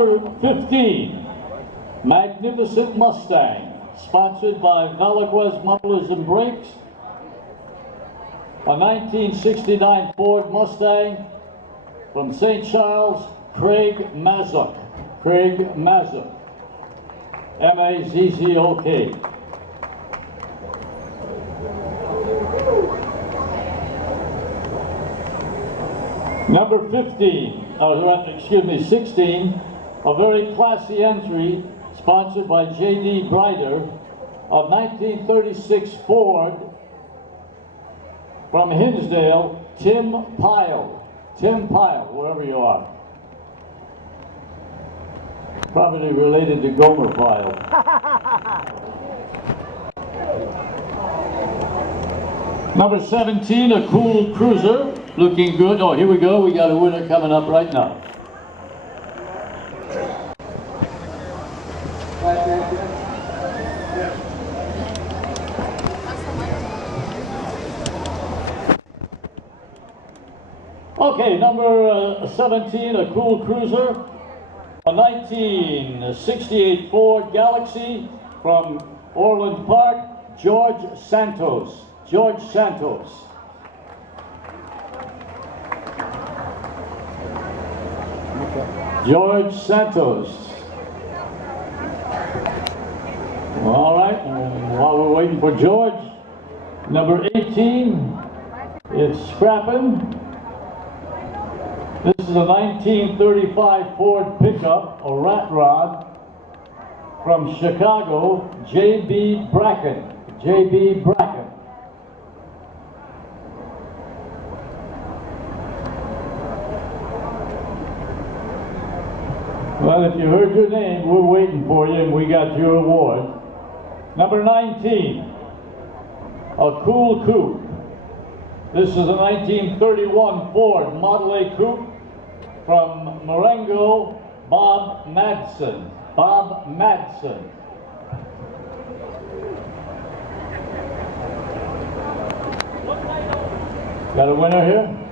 Number 15, Magnificent Mustang, sponsored by Valaquez Mufflers and Brakes. A 1969 Ford Mustang from St. Charles, Craig Mazuk. Craig Mazuk. M-A-Z-Z-O-K. Number 16, a very classy entry sponsored by J.D. Brider of 1936 Ford from Hinsdale, Tim Pyle. Tim Pyle, wherever you are. Probably related to Gomer Pyle. Number 17, a cool cruiser, looking good. Oh, here we go. We got a winner coming up right now. Okay, number 17, a cool cruiser, a 1968 Ford Galaxy from Orland Park, George Santos. George Santos. George Santos. All right, while we're waiting for George, number 18, it's scrapping. This is a 1935 Ford pickup, a rat rod, from Chicago, J.B. Bracken. J.B. Bracken. Well, if you heard your name, we're waiting for you, and we got your award. Number 19, a cool coupe. This is a 1931 Ford Model A coupe from Marengo, Bob Madsen. Bob Madsen. Got a winner here?